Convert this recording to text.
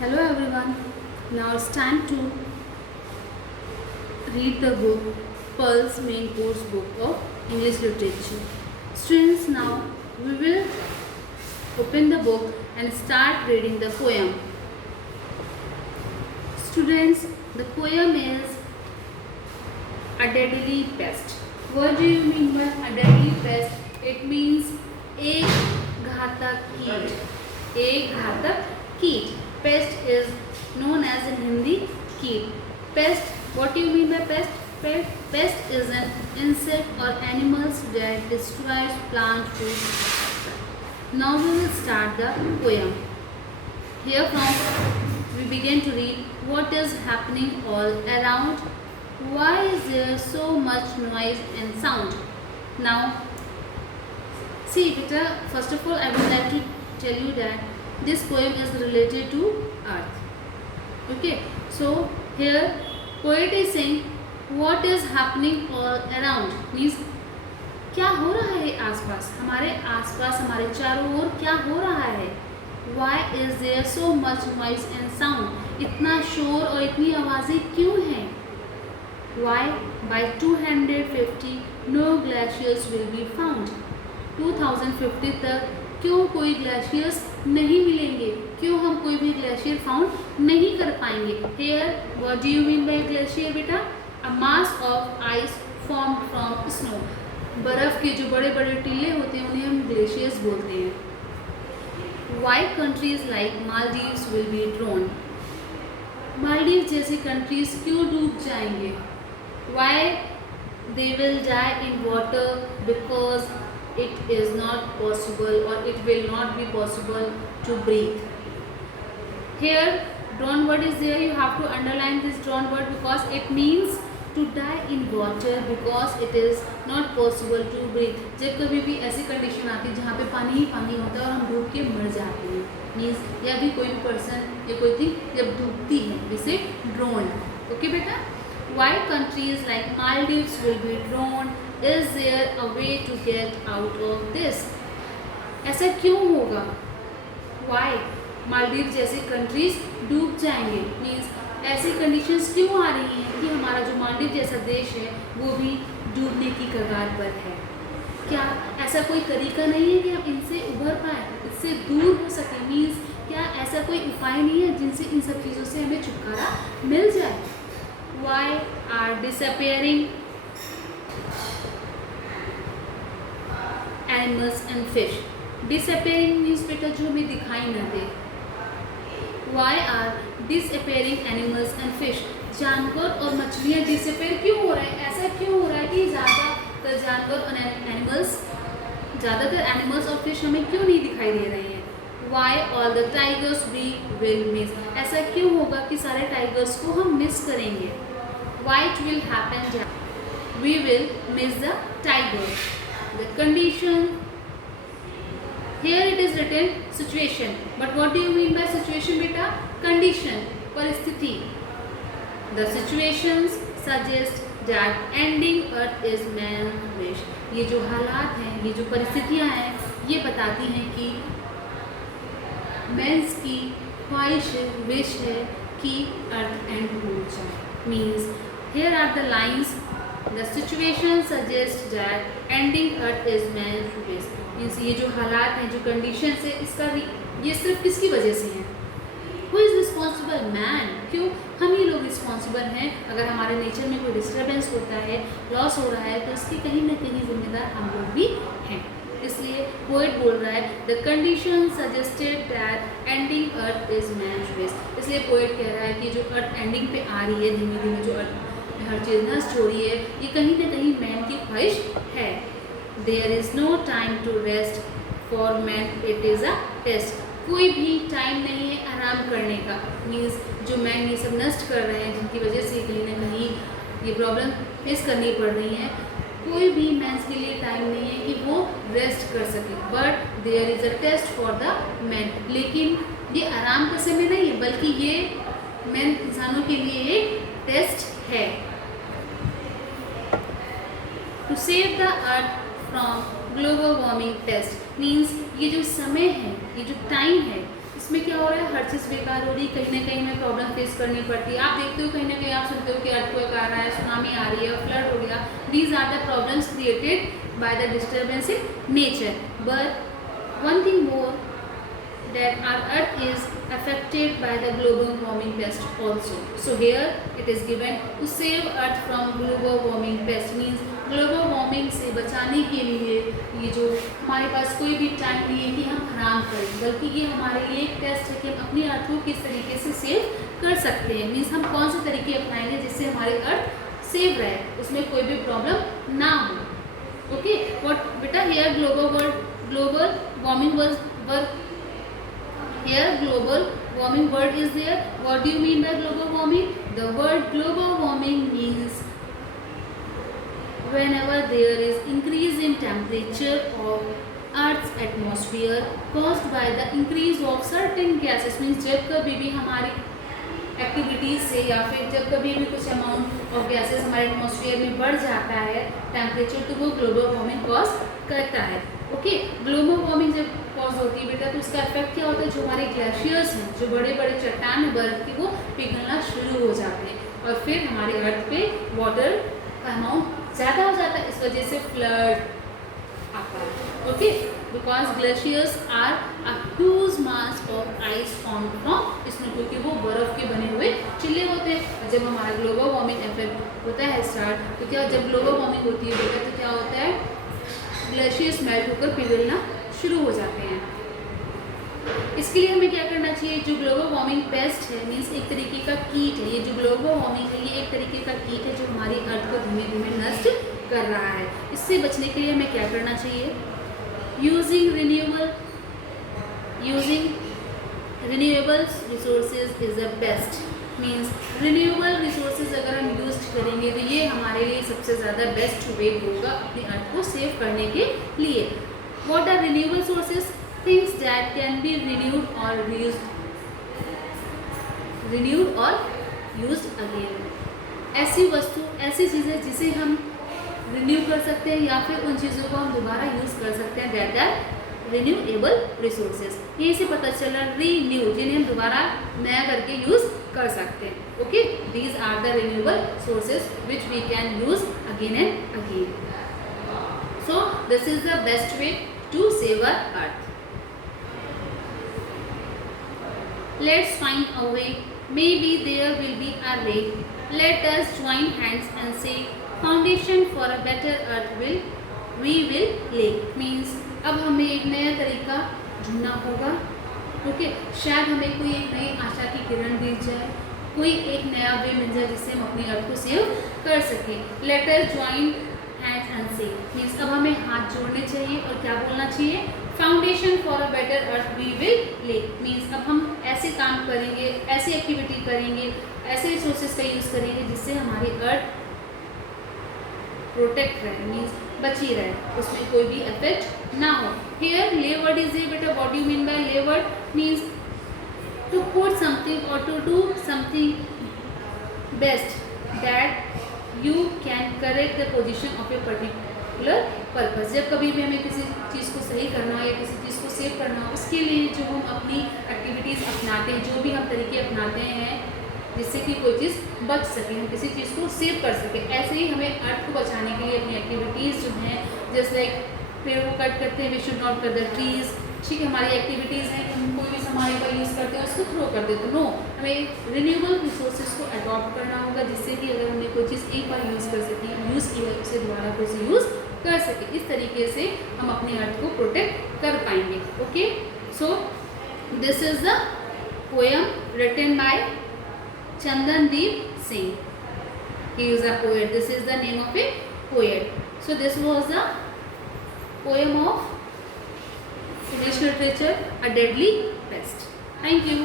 Hello everyone. Now it's time to read the book Pearl's main course book of English literature. Students, now we will open the book and start reading the poem. Students, the poem is A Deadly Pest. What do you mean by a deadly pest? It means एक घातक कीट. एक घातक कीट. Pest is known as in Hindi कीट. Pest, what do you mean by pest? Pest is an insect or animals that destroys plant food. Now we will start the poem. Here from we begin to read what is happening all around. Why is there so much noise and sound? Now, see, beta, first of all, I would like to tell you that this poem is related to earth. Okay, so here poet is saying what is happening all around means क्या हो रहा है आसपास, हमारे आसपास, हमारे चारों ओर क्या हो रहा है. Why is there so much noise and sound? इतना शोर और इतनी आवाज़ें क्यों हैं? Why? By 250 no glaciers will be found. 2050 तक क्यों कोई ग्लेशियर्स नहीं मिलेंगे, क्यों हम कोई भी ग्लेशियर फाउंड नहीं कर पाएंगे. Here, what do you mean by glacier बेटा? A mass of ice formed from snow. बर्फ़ के जो बड़े बड़े टीले होते हैं उन्हें हम ग्लेशियर्स बोलते हैं. Why countries like Maldives will be drowned? Maldives जैसे कंट्रीज क्यों डूब जाएंगे? Why they will die in water? Because it is not possible or it will not be possible to breathe. Here drown word is there, you have to underline this drown word because it means to die in water because it is not possible to breathe. जब कभी भी ऐसी condition आती है जहाँ पे पानी ही पानी होता है और हम डूब के मर जाते हैं, मीन्स या भी कोई पर्सन या कोई थिंग जब डूबती है जिसे ड्रोन. ओके बेटा. Why countries like Maldives will be drowned? Is there a way to get out of this? ऐसा क्यों होगा? Why मालदीव जैसे कंट्रीज डूब जाएंगे मीन्स ऐसी कंडीशंस क्यों आ रही हैं कि हमारा जो मालदीव जैसा देश है वो भी डूबने की कगार पर है. क्या ऐसा कोई तरीका नहीं है कि हम इनसे उभर पाए, इससे दूर हो सके? मीन्स क्या ऐसा कोई उपाय नहीं है जिनसे इन सब चीज़ों से हमें छुटकारा मिल जाए? Why are disappearing animals and fish? Disappearing means बेटा जो हमें दिखाई न दे. Why are disappearing animals and fish? जानवर और मछलियाँ disappear क्यों हो रहे हैं? ऐसा क्यों हो रहा है कि ज़्यादातर जानवर और ज़्यादातर animals और fish हमें क्यों नहीं दिखाई दे रहे हैं? Why all the tigers we will miss? ऐसा क्यों होगा कि सारे टाइगर्स को हम मिस करेंगे? Why it will happen? We will miss the tigers. The condition. Here it is written situation. But what do you mean by situation beta? Condition. परिस्थिति. The situations suggest that ending earth is man's wish. ये जो हालात हैं, ये जो परिस्थितियाँ हैं, ये बताती हैं कि मेंस की ख्वाहिश विश है कि अर्थ एंड हो जाए. Means here are the lines. The situation suggests that ending earth is man's wish. Means ये जो हालात हैं, जो कंडीशंस है, इसका ये सिर्फ किसकी वजह से है? Who is responsible? Man. क्यों हम ही लोग रिस्पॉन्सिबल हैं? अगर हमारे नेचर में कोई डिस्टर्बेंस होता है, लॉस हो रहा है, तो इसके कहीं ना कहीं जिम्मेदार हम लोग भी हैं. इसलिए पोएट बोल रहा है the condition suggested that ending earth is man's wish. इसलिए पोएट कह रहा है कि जो अर्थ एंडिंग पे आ रही है, धीमे धीमे जो अर्थ हर चीज़ नष्ट हो रही है, ये कहीं ना कहीं मैन की ख्वाहिश है. There is no time to rest for man, it is a test. कोई भी टाइम नहीं है आराम करने का. मीन्स जो मैन ये सब नष्ट कर रहे हैं, जिनकी वजह से कहीं ना कहीं ये प्रॉब्लम फेस करनी पड़ रही है, कोई भी मैंस के लिए टाइम नहीं है कि वो रेस्ट कर सके. But there is a test for the man. लेकिन ये आराम का समय नहीं है, बल्कि ये मैन इंसानों के लिए एक टेस्ट है. To save the earth from global warming test means ये जो समय है, ये जो टाइम है, इस इसमें क्या हो रहा है, हर चीज़ बेकार हो रही है, कहीं ना कहीं हमें प्रॉब्लम फेस करनी पड़ती है। आप देखते हो कहीं ना कहीं आप सुनते हो कि अर्थक्वेक आ रहा है, सुनामी आ रही है, फ्लड हो गया। These are the problems created by the disturbance in nature. But one thing more, that our earth is affected by the global warming pest also. So here it is given to save earth from global warming pest, means global warming से बचाने के लिए ये जो हमारे पास कोई भी time नहीं है कि हम आराम करें, बल्कि ये हमारे लिए एक टेस्ट है कि हम अपनी अर्थ को किस तरीके से सेव कर सकते हैं। मीन्स हम कौन से तरीके अपनाएंगे जिससे हमारी अर्थ सेव रहे, उसमें कोई भी प्रॉब्लम ना हो। ओके, व्हाट बेटा, here global warming work here global warming word is there. What do you mean by global warming? The word global warming means whenever there is increase in temperature of earth's atmosphere caused by the increase of certain gases, means जब कभी भी हमारी activities से या फिर जब कभी भी कुछ अमाउंट ऑफ गैसेस हमारे एटमॉस्फेयर में बढ़ जाता है टेम्परेचर, तो वो ग्लोबल वार्मिंग कॉज करता है। ओके, ग्लोबल वार्मिंग जब कॉज होती है बेटा, तो उसका इफेक्ट क्या होता है, जो हमारे ग्लेशियर्स हैं, जो बड़े बड़े चट्टान है बर्फ की, वो पिघलना शुरू हो जाते हैं और फिर हमारे अर्थ पे वाटर का अमाउंट ज़्यादा हो जाता है, इस वजह से फ्लड आता है। Okay, because glaciers are a huge mass of ice form from snow, क्योंकि वो बर्फ के बने हुए चिल्ले होते हैं। और जब हमारा ग्लोबल वार्मिंग इफेक्ट होता है स्टार्ट, तो क्या जब ग्लोबल वार्मिंग होती है बेटा, तो क्या होता है, ग्लेशियर्स मेल्ट होकर पिघलना शुरू हो जाते हैं। इसके लिए हमें क्या करना चाहिए, जो ग्लोबल वार्मिंग पेस्ट है, मीन्स एक तरीके का कीट है, ये जो ग्लोबल वार्मिंग है ये एक तरीके का कीट है जो हमारी अर्थ को धीमे धीमे नष्ट कर रहा है। इससे बचने के लिए हमें क्या करना चाहिए, using renewable resources is the best, means renewable resources अगर हम यूज करेंगे तो ये हमारे लिए सबसे ज़्यादा बेस्ट वे होगा अपनी अर्थ को सेव करने के लिए। What are renewable sources? Things that can be renewed or used again। ऐसी वस्तु, ऐसी चीज़ें जिसे हम रिन्यू कर सकते हैं या फिर उन चीज़ों को हम दोबारा यूज़ कर सकते हैं, दैट आर रिन्यूएबल रिसोर्सेज। यहीं से पता चला रीन्यू, जिन्हें हम दोबारा नया करके यूज़ कर सकते हैं। Okay, these are the renewable sources which we can use again and again. So this is the best way to save our earth. Let's find a way. Maybe there will be a way. Let us join hands and say, foundation for a better earth we will lay. Means अब हमें एक नया तरीका ढूंढना होगा। Okay, शायद हमें कोई एक नई आशा की किरण दिख जाए, कोई एक नया वे मिल जाए जिससे हम अपनी अर्थ को सेव कर सकें। Let us join hands and say, means अब हमें हाथ जोड़ने चाहिए और क्या बोलना चाहिए, foundation for a better earth we will lay. Means अब हम ऐसे काम करेंगे, ऐसी एक्टिविटी करेंगे, ऐसे रिसोर्सेज का यूज़ करेंगे जिससे हमारी अर्थ प्रोटेक्ट रहे, मीन्स बची रहे, उसमें कोई भी इफेक्ट ना हो। हियर ले वर्ड इज ए बेटा, what do you mean by lay word? Means to put something और to do something best that you can correct the position of a particular purpose. जब कभी भी हमें किसी चीज़ को सही करना हो या किसी चीज़ को सेव करना हो, उसके लिए जो हम अपनी एक्टिविटीज़ अपनाते हैं, जो भी हम तरीके अपनाते हैं जिससे कि कोई चीज़ बच सके, हम किसी चीज़ को सेव कर सके, ऐसे ही हमें अर्थ को बचाने के लिए अपनी एक्टिविटीज़ जो हैं, जैसे लाइक पेड़ को कट करते हैं, we should not cut the trees. ठीक है, हमारी एक्टिविटीज़ हैं, हम कोई भी सामान का यूज़ करते हैं उसको थ्रो कर देते हैं, नो, हमें रिन्यूएबल रिसोर्सेज को अडॉप्ट करना होगा जिससे कि अगर हमने कोई चीज़ एक बार यूज़ कर सके, यूज़ की है, उसे दोबारा कोई से यूज़ कर सके। इस तरीके से हम अपने अर्थ को प्रोटेक्ट कर पाएंगे। Okay, so this is the poem written by Chandandeep Singh. He is a poet. This is the name of a poet. So this was the poem of English literature, A Deadly Pest. Thank you.